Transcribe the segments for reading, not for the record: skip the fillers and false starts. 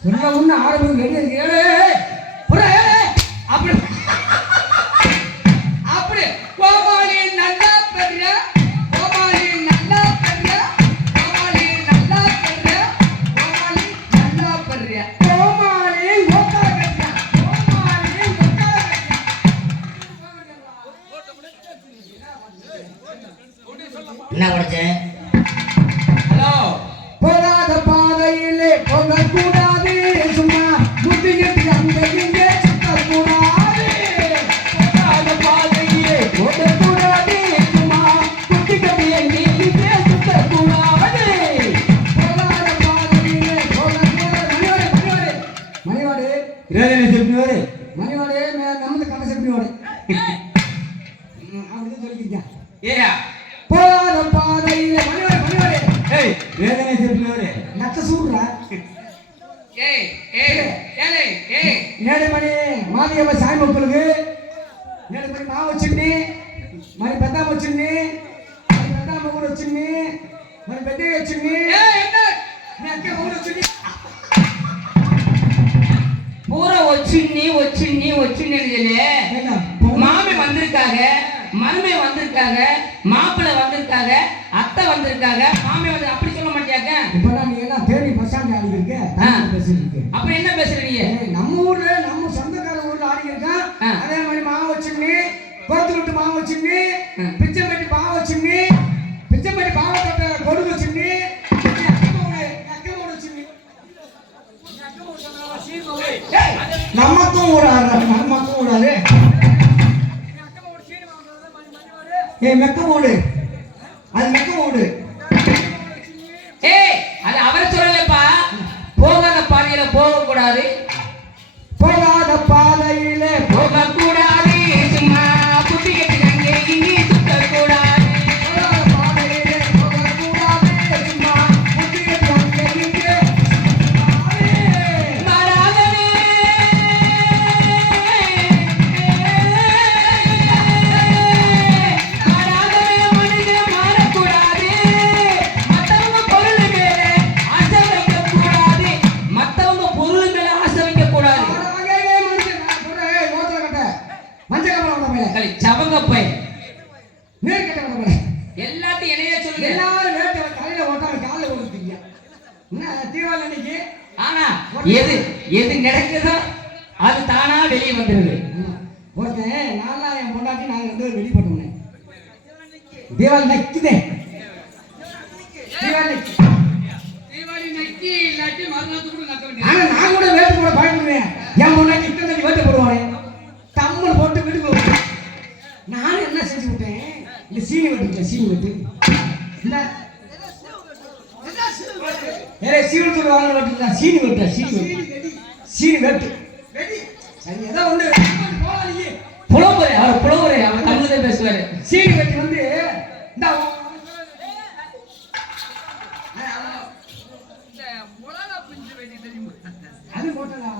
சொன்ன உன்ன ஆரம்பிக்கும் அப்படி அப்படி கோமாளி நல்லா பெரிய கோமாளி நல்லா பெரிய கோமாளி நல்லா பெரிய கோமாளி நல்லா பெரிய கோமாளி ஓட்டா கட்டியா கோமாளி ஓட்டா என்ன படிச்ச? ஹலோ போகாத பாதையிலே போகக்கூடாது சும்மா புத்தி கட்டி அங்க இங்கே சுத்தக்கூடாது போகாத பாதையிலே போகக்கூடாது சும்மா புத்தி கட்டி அங்கே இங்கே சுத்தக்கூடாது போகாத பாதையிலே போகக்கூடாது மணிவாடு மணிவாடு நமது கதை செப்பிவாடு அப்படி சொல்லிக்கிட்டேன் ஏயா போகாத பாதையிலே மணிவாடு ஏய் வேதனை செப்பிவாரு நக்க சூடுறா ஏய் ஏய் ஏய் ஏய் நேடுமணி மாதியம்ம சாமி மக்களுக்கு நேடுமணி மாவு வச்சுன்னு మరి పెద్దామ వచ్చింది మరి పెద్దామ కూడా వచ్చింది మరి పెద్దయ్య వచ్చింది మీ అక్క కూడా వచ్చింది பூரா వచ్చింది மாமி வந்திருக்காங்க மருமை வந்திருக்காங்க மாப்பிள்ளை வந்திருக்காங்க அத்தை வந்திருக்காங்க மாமி வந்து அப்படி சொல்ல மாட்டியாக்க இப்பதான் நீ எல்லாம் தேடி பசாண்டி ஆடி இருக்க பேசிட்டு அப்படி என்ன பேசுற நீ நம்ம ஊர்ல நம்ம சொந்தக்கார ஊர்ல ஆடி இருக்கா அதே கோத்து விட்டு மாவு வச்சுன்னு பிச்சைப்பட்டி பாவை வச்சுன்னு பிச்சைப்பட்டி பாவை தொட்ட கொடுக்கு வச்சுன்னு நமக்கும் ஓடாது மெக்க ஓடு அது மெக்க ஓடு ஏய் அது அவர் சொல்லலப்பா போகாத பாதையில போக கூடாது போகாத பாதையிலே போக கூடாது சும்மா புத்தி கட்டி அங்கே இங்கே சுத்த கூடாது போகாத பாதையிலே போகக்கூடாது சும்மா புத்தி கட்டி அங்கே இங்கே மாறாதவே மாறாதவே மனிதன் மாறக்கூடாது மத்தவங்க பொருள் மேல ஆசை வைக்கக்கூடாது மத்தவங்க பொருள் மேல ஆசை வைக்கக்கூடாது களி சவங்க போய் எல்லாத்தையும் என்னையே சொல்லுங்க ஆனா எது எது நடக்குதோ அது தானா வெளியே வந்துருது தீபாவளி நக்கிதே ஆனா நான் கூட வேட்டு போட பயப்படுவேன் என் முன்னாடி இத்தனை வேட்டு போடுவானே தம்மன் போட்டு வீட்டுக்கு வருவேன் நானும் என்ன செஞ்சு விட்டேன் இந்த சீனி வெட்டு சீனி வெட்டு இந்த சீனத்தூள் வாங்க வெட்டு சீனி வெட்டு சீனி வெட்டு சரி ஏதோ வந்து புலம்புரை அவர் புலம்புரை அவர் தமிழ்ல பேசுவாரு சீனி வெட்டி வந்து இந்த அது போட்டா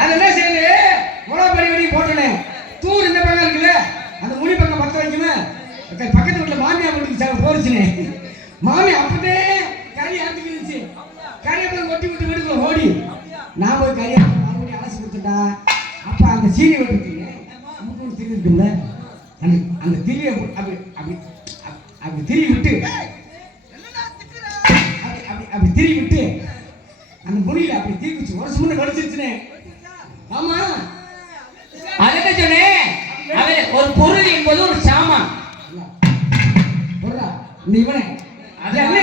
அது என்ன செய்யுது முளப்படி வெடி போட்டனே தூர் இந்த பக்கம் இருக்குல்ல அந்த முனி பக்கம் பத்த வைக்குமே பக்கத்து வீட்டுல மாமியா வீட்டுக்கு போச்சுனே மாமி அப்பதே கறி ஆட்டுக்கிச்சு கறி அப்புறம் கொட்டி விட்டு வீட்டுக்குள்ள ஓடி நான் போய் கறி மறுபடியும் அலசி கொடுத்துட்டா அப்ப அந்த சீனி வெட்டுக்கு அமுக்கு திரி இருக்குல்ல அந்த அந்த திரியை அப்படி அப்படி அப்படி திரி விட்டு அப்படி திரி விட்டு அந்த முனியில அப்படி தீக்குச்சு ஒரு சுமந்து கடிச்சிருச்சுனே ஆமா அதுக்கு சொன்னேன் அவன் ஒரு பொருள் என்பது ஒரு சாமான் போடுறா இந்த இவனே அது அண்ணே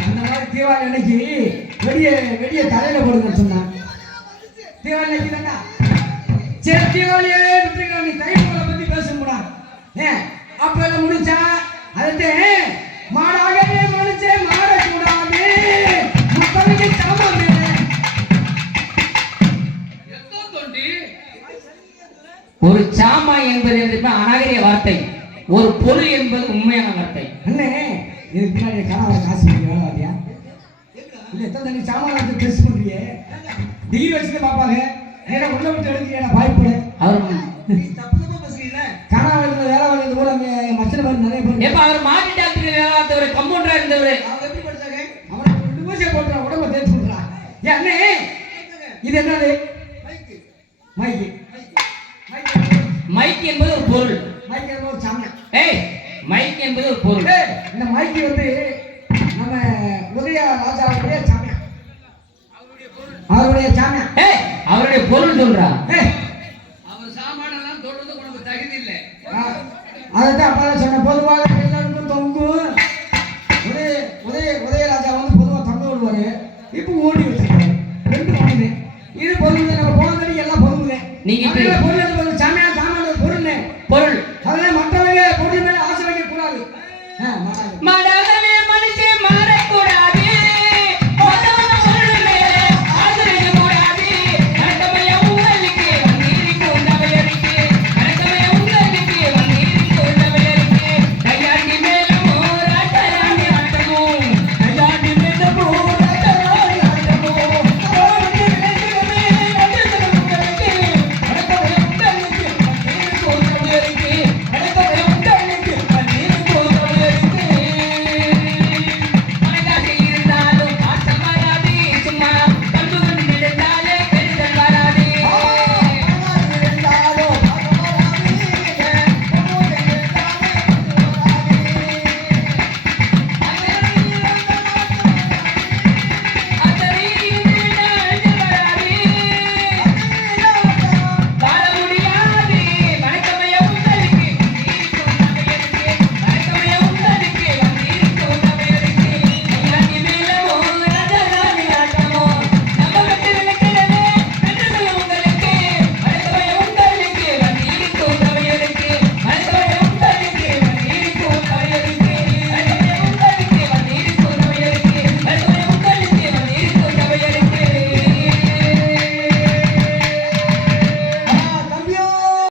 அந்த மாதிரி தீபாவளி அன்னைக்கு வெடிய தலையில போடுங்கன்னு சொன்னான் தீபாவளி அன்னைக்கு தானே சரி தீபாவளியே விட்டுருக்க நீ தைப்பொங்கலை பத்தி பேசணும்டா அப்ப எல்லாம் முடிஞ்சா அதுட்டு மாடாகவே மனுச்சே மாடக்கூடாது மக்களுக்கு சாமான் ஒரு சாமா என்பது அநாகரிக வார்த்தை ஒரு பொருள் என்பது உண்மையான வார்த்தை அண்ணே இதுக்கு பின்னாடி கணவரை காசு பண்ணி வேலை வாரியா இல்ல எத்தனை தண்ணி சாமான வந்து டெஸ்ட் பண்றியே டிகிரி வச்சுட்டு பாப்பாங்க ஏன்னா உள்ள விட்டு எடுக்கிறீங்க வாய்ப்பு அவர் கணவன் வேலை வாங்கியது கூட மச்சனை பேர் நிறைய பேர் எப்ப அவர் மாட்டு டாக்டர் வேலை பார்த்தவர் கம்பவுண்டரா இருந்தவர் அவங்க எப்படி படிச்சாங்க அவரை 2 வருஷம் போட்டுறா உடம்ப தேய்ச்சி விடுறா ஏன் அண்ணே இது என்னது மைக்கு மைக் என்பது ஒரு பொருள் மைக் என்பது ஒரு சாமியான் ஏய் மைக் என்பது ஒரு பொருள் இந்த மைக்கு வந்து நம்ம உதய ராஜாவுடைய சாமியான் அவருடைய சாமியான் ஏய் அவருடைய பொருள் சொல்றா அவர் சாமானெல்லாம் தொடர்ந்து உனக்கு தகுதி இல்லை அதைத்தான் அப்பதான் சொன்ன பொதுவாக எல்லாருக்கும் தொங்கும் உதயராஜா வந்து பொதுவாக தொங்க விடுவாரு இப்போ ஓடி வச்சிருக்காரு 2 மாநிலம் இது பொதுவுங்க நம்ம போனதடி எல்லாம் பொதுவுங்க நீங்க பொருள் சாமியான்